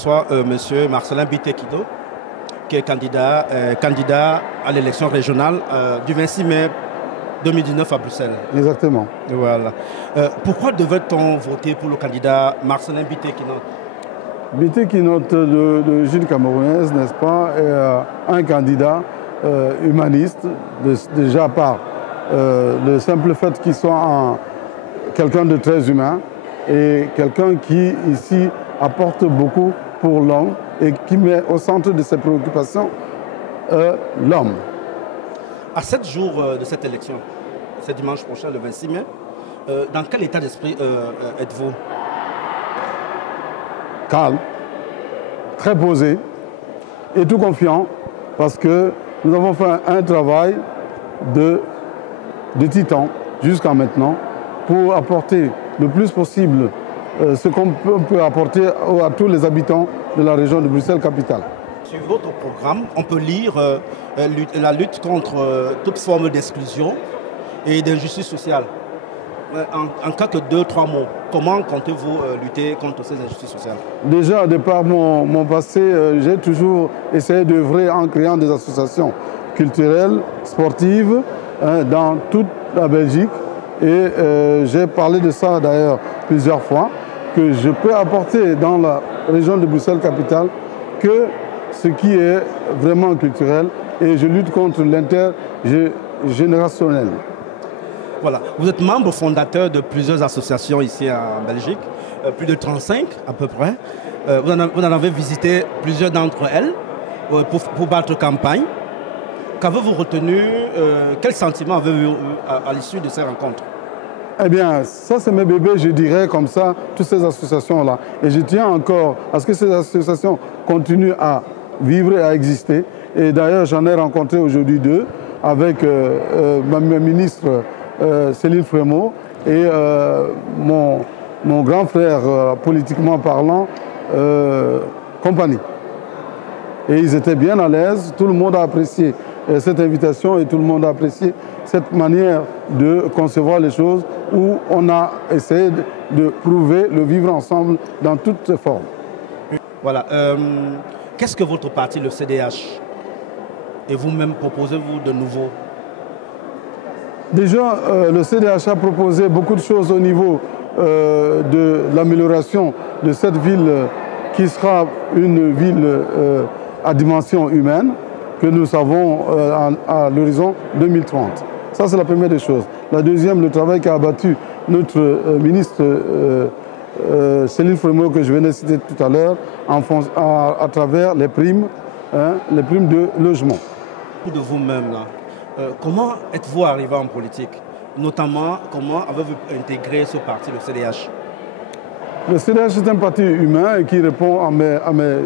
Soit Monsieur Marcelin Bité-Kido, qui est candidat à l'élection régionale du 26 mai 2019 à Bruxelles. Exactement. Voilà. Pourquoi devait-on voter pour le candidat Marcelin Bité-Kido? Bité-Kido d'origine camerounaise, n'est-ce pas, est un candidat humaniste, déjà par le simple fait qu'il soit quelqu'un de très humain et quelqu'un qui, ici, apporte beaucoup pour l'homme et qui met au centre de ses préoccupations l'homme. À 7 jours de cette élection, c'est dimanche prochain, le 26 mai, dans quel état d'esprit êtes-vous? Calme, très posé et tout confiant parce que nous avons fait un travail de titan jusqu'à maintenant pour apporter le plus possible ce qu'on peut apporter à tous les habitants de la région de Bruxelles-Capitale. Sur votre programme, on peut lire la lutte contre toute forme d'exclusion et d'injustice sociale. En cas que 2-3 mots, comment comptez-vous lutter contre ces injustices sociales? Déjà, de par mon passé, j'ai toujours essayé d'œuvrer en créant des associations culturelles, sportives, dans toute la Belgique. Et j'ai parlé de ça d'ailleurs plusieurs fois, que je peux apporter dans la région de Bruxelles-Capitale que ce qui est vraiment culturel, et je lutte contre l'intergénérationnel. Voilà. Vous êtes membre fondateur de plusieurs associations ici en Belgique, plus de 35 à peu près. Vous en avez visité plusieurs d'entre elles pour battre campagne. Qu'avez-vous retenu? Quel sentiment avez-vous eu à l'issue de ces rencontres? Eh bien, ça c'est mes bébés, je dirais comme ça, toutes ces associations-là. Et je tiens encore à ce que ces associations continuent à vivre et à exister. Et d'ailleurs, j'en ai rencontré aujourd'hui deux avec ma ministre Céline Frémaux et mon grand frère, politiquement parlant, Compagnie. Et ils étaient bien à l'aise, tout le monde a apprécié cette invitation et tout le monde a apprécié cette manière de concevoir les choses où on a essayé de prouver le vivre ensemble dans toutes ses formes. Voilà. Qu'est-ce que votre parti, le CDH, et vous-même proposez-vous de nouveau? Déjà, le CDH a proposé beaucoup de choses au niveau de l'amélioration de cette ville qui sera une ville à dimension humaine que nous savons à l'horizon 2030. Ça, c'est la première des choses. La deuxième, le travail qu'a abattu notre ministre Céline Frémaux, que je venais de citer tout à l'heure, à travers les primes de logement. De vous-même, là, comment êtes-vous arrivé en politique? Notamment, comment avez-vous intégré ce parti, le CDH? Le CDH est un parti humain et qui répond à mes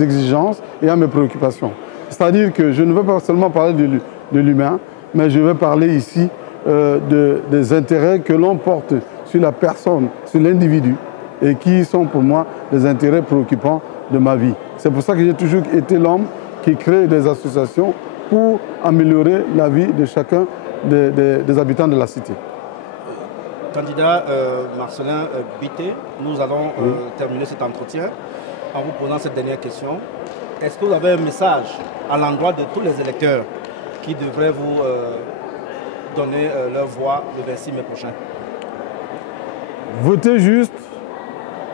exigences et à mes préoccupations. C'est-à-dire que je ne veux pas seulement parler de l'humain, mais je vais parler ici des intérêts que l'on porte sur la personne, sur l'individu, et qui sont pour moi des intérêts préoccupants de ma vie. C'est pour ça que j'ai toujours été l'homme qui crée des associations pour améliorer la vie de chacun des habitants de la cité. Candidat Marcelin Bité, nous allons terminer cet entretien en vous posant cette dernière question. Est-ce que vous avez un message à l'endroit de tous les électeurs qui devraient vous donner leur voix le 26 mai prochain? Votez juste,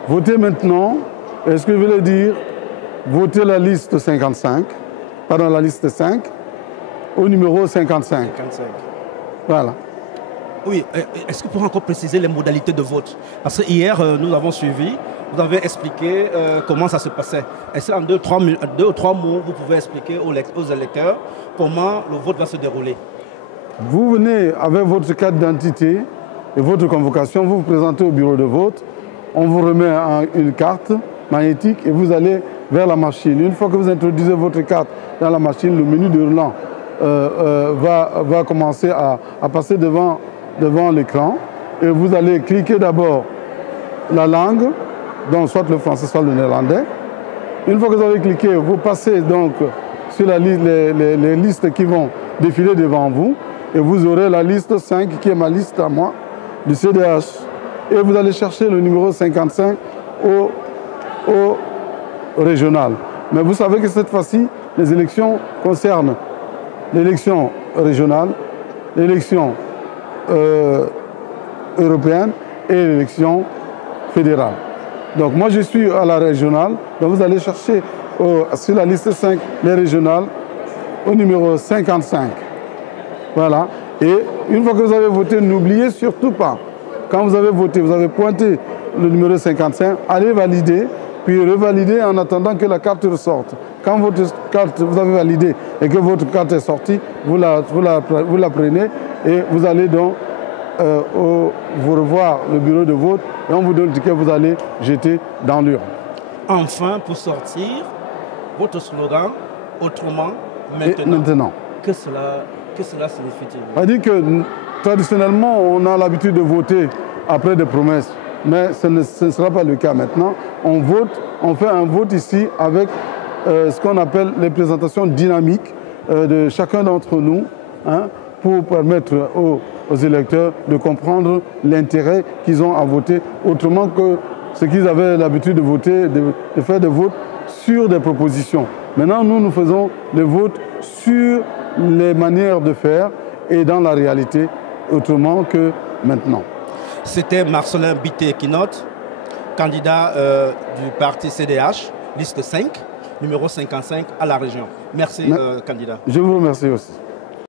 votez maintenant. Et ce que je voulais dire, votez la liste 55, pardon, la liste 5, au numéro 55. 55. Voilà. Oui, est-ce que vous pouvez encore préciser les modalités de vote? Parce que hier, nous avons suivi, vous avez expliqué comment ça se passait. Est-ce qu'en 2 ou 3 mots, vous pouvez expliquer aux électeurs comment le vote va se dérouler? Vous venez avec votre carte d'identité et votre convocation, vous vous présentez au bureau de vote, on vous remet une carte magnétique et vous allez vers la machine. Une fois que vous introduisez votre carte dans la machine, le menu déroulant va commencer à passer devant l'écran et vous allez cliquer d'abord la langue, donc soit le français, soit le néerlandais. Une fois que vous avez cliqué, vous passez donc sur les listes qui vont défiler devant vous et vous aurez la liste 5 qui est ma liste à moi du CDH. Et vous allez chercher le numéro 55 régionales. Mais vous savez que cette fois-ci, les élections concernent l'élection régionale, l'élection européenne et l'élection fédérale. Donc moi je suis à la régionale, donc vous allez chercher sur la liste 5 les régionales au numéro 55. Voilà. Et une fois que vous avez voté, n'oubliez surtout pas, quand vous avez voté, vous avez pointé le numéro 55, allez valider, puis revalider en attendant que la carte ressorte. Quand votre carte, vous avez validé et que votre carte est sortie, vous la prenez et vous allez donc vous revoir le bureau de vote et on vous donne le ticket que vous allez jeter dans l'urne. Enfin, pour sortir, votre slogan, autrement, maintenant. Et maintenant. Que cela signifie-t-il? On dit que traditionnellement, on a l'habitude de voter après des promesses, mais ce ne sera pas le cas maintenant. On vote, on fait un vote ici avec ce qu'on appelle les présentations dynamiques de chacun d'entre nous, hein, pour permettre aux électeurs de comprendre l'intérêt qu'ils ont à voter, autrement que ce qu'ils avaient l'habitude de voter, de faire des votes sur des propositions. Maintenant, nous faisons des votes sur les manières de faire et dans la réalité, autrement que maintenant. C'était Marcelin Bitté-Kinotte, candidat du parti CDH, liste 5, numéro 55 à la région. Merci, candidat. Je vous remercie aussi.